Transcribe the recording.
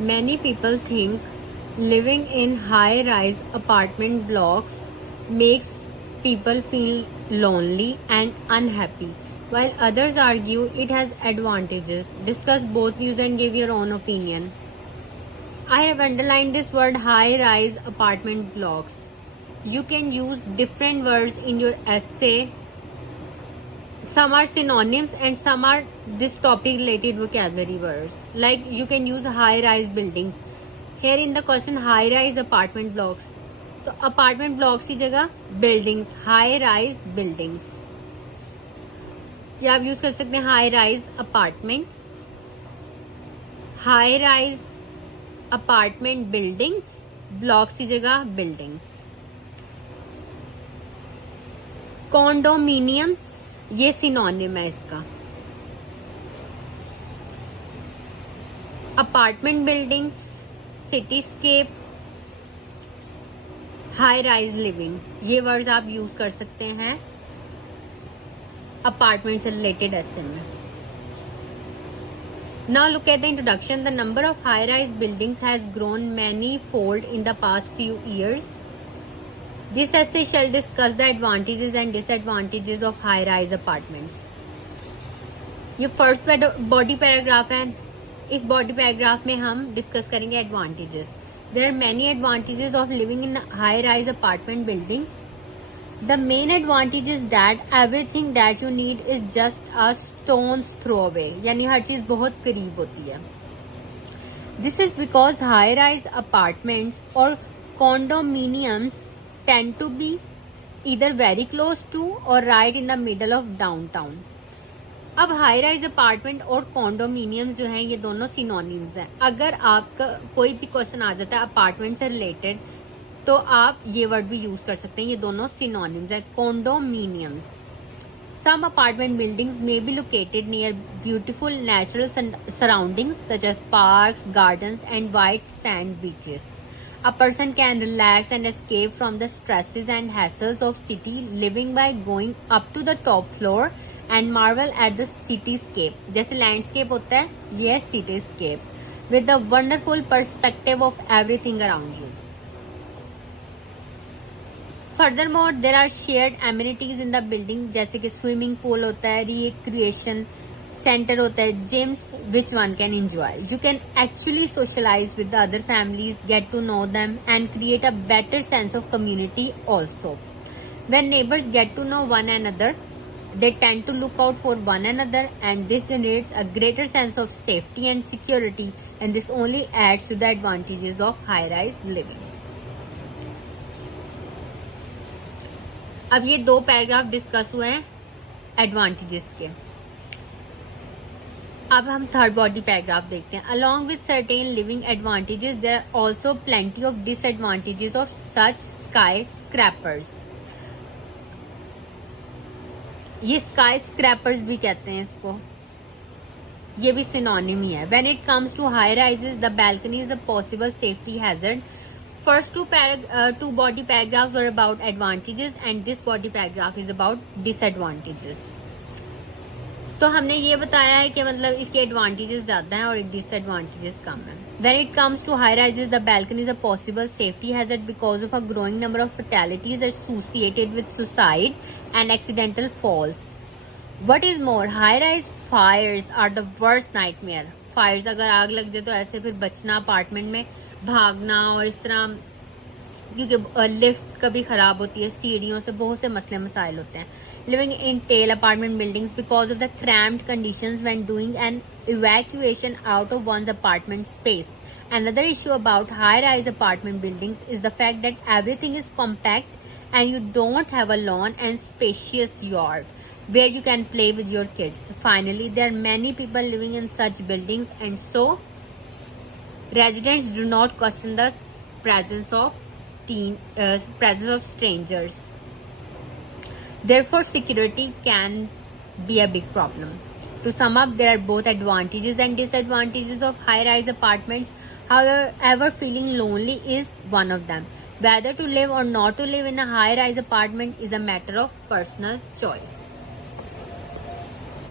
Many people think living in high-rise apartment blocks makes people feel lonely and unhappy, while others argue it has advantages. Discuss both views and give your own opinion. I have underlined this word high-rise apartment blocks. You can use different words in your essay. Some are synonyms and some are this topic related vocabulary words. Like you can use high-rise buildings. Here in the question high-rise apartment blocks. तो apartment blocks की जगह buildings, high rise buildings, या आप use कर सकते हैं high rise apartments, high rise apartment buildings, blocks की जगह बिल्डिंग्स. कॉन्डोमिनियम्स ये सिनोनिम है इसका. Apartment buildings, cityscape, high rise living, ये वर्ड्स आप यूज कर सकते हैं अपार्टमेंट से रिलेटेड ऐसे में. Now look at the introduction. The number of high rise buildings has grown many fold in the past few years. This essay shall discuss the advantages and disadvantages of high rise apartments. ये first body paragraph है. इस body paragraph में हम discuss करेंगे advantages. There are many advantages of living in high-rise apartment buildings. The main advantage is that everything that you need is just a stone's throw away. यानी हर चीज बहुत करीब होती है. This is because high-rise apartments or condominiums tend to be either very close to or right in the middle of downtown. अब high rise apartment और condominium जो हैं ये दोनों सिनोनिम्स हैं. अगर आपका कोई भी क्वेश्चन आ जाता है अपार्टमेंट से रिलेटेड तो आप ये वर्ड भी यूज कर सकते हैं. ये दोनों सिनोनिम्स हैं. Condominiums. Some apartment buildings may be located near beautiful natural surroundings such as parks, gardens and white sand beaches. A person can relax and escape from the stresses and hassles of city living by going up to the top floor and marvel at the cityscape. जैसे landscape होता है ये है cityscape with the wonderful perspective of everything around you. Furthermore, there are shared amenities in the building जैसे कि swimming pool होता है, recreation centre होता है, gyms which one can enjoy. You can actually socialize with the other families, get to know them and create a better sense of community also. When neighbors get to know one another, they tend to look out for one another and this generates a greater sense of safety and security, and this only adds to the advantages of high-rise living. अब ये दो paragraph discuss हुए हैं advantages के. अब हम third body paragraph देखते हैं. Along with certain living advantages there are also plenty of disadvantages of such skyscrapers. ये स्काई स्क्रैपर्स भी कहते हैं इसको, ये भी सिनोनिम ही है. When it comes to high rises the balcony is a possible safety hazard. First two body paragraphs were about advantages and this body paragraph is about disadvantages. तो हमने ये बताया है कि मतलब इसके एडवांटेजेस ज्यादा हैं और डिसएडवांटेजेस कम है. When it comes to high rises, the balcony is a possible safety hazard because of a growing number of fatalities associated with suicide and accidental falls. What is more, high rise fires are the worst nightmare. Fires अगर आग लग जाए तो ऐसे फिर बचना, apartment में भागना और इस तरह, क्योंकि लिफ्ट कभी खराब होती है, सीढ़ियों से बहुत से मसले मसाइल होते हैं. Living in tall apartment buildings because of the cramped conditions when doing an evacuation out of one's apartment space. Another issue about high-rise apartment buildings is the fact that everything is compact and you don't have a lawn and spacious yard where you can play with your kids. Finally, there are many people living in such buildings and so residents do not question the presence of strangers. Therefore, security can be a big problem. To sum up, there are both advantages and disadvantages of high-rise apartments. However, feeling lonely is one of them. Whether to live or not to live in a high-rise apartment is a matter of personal choice.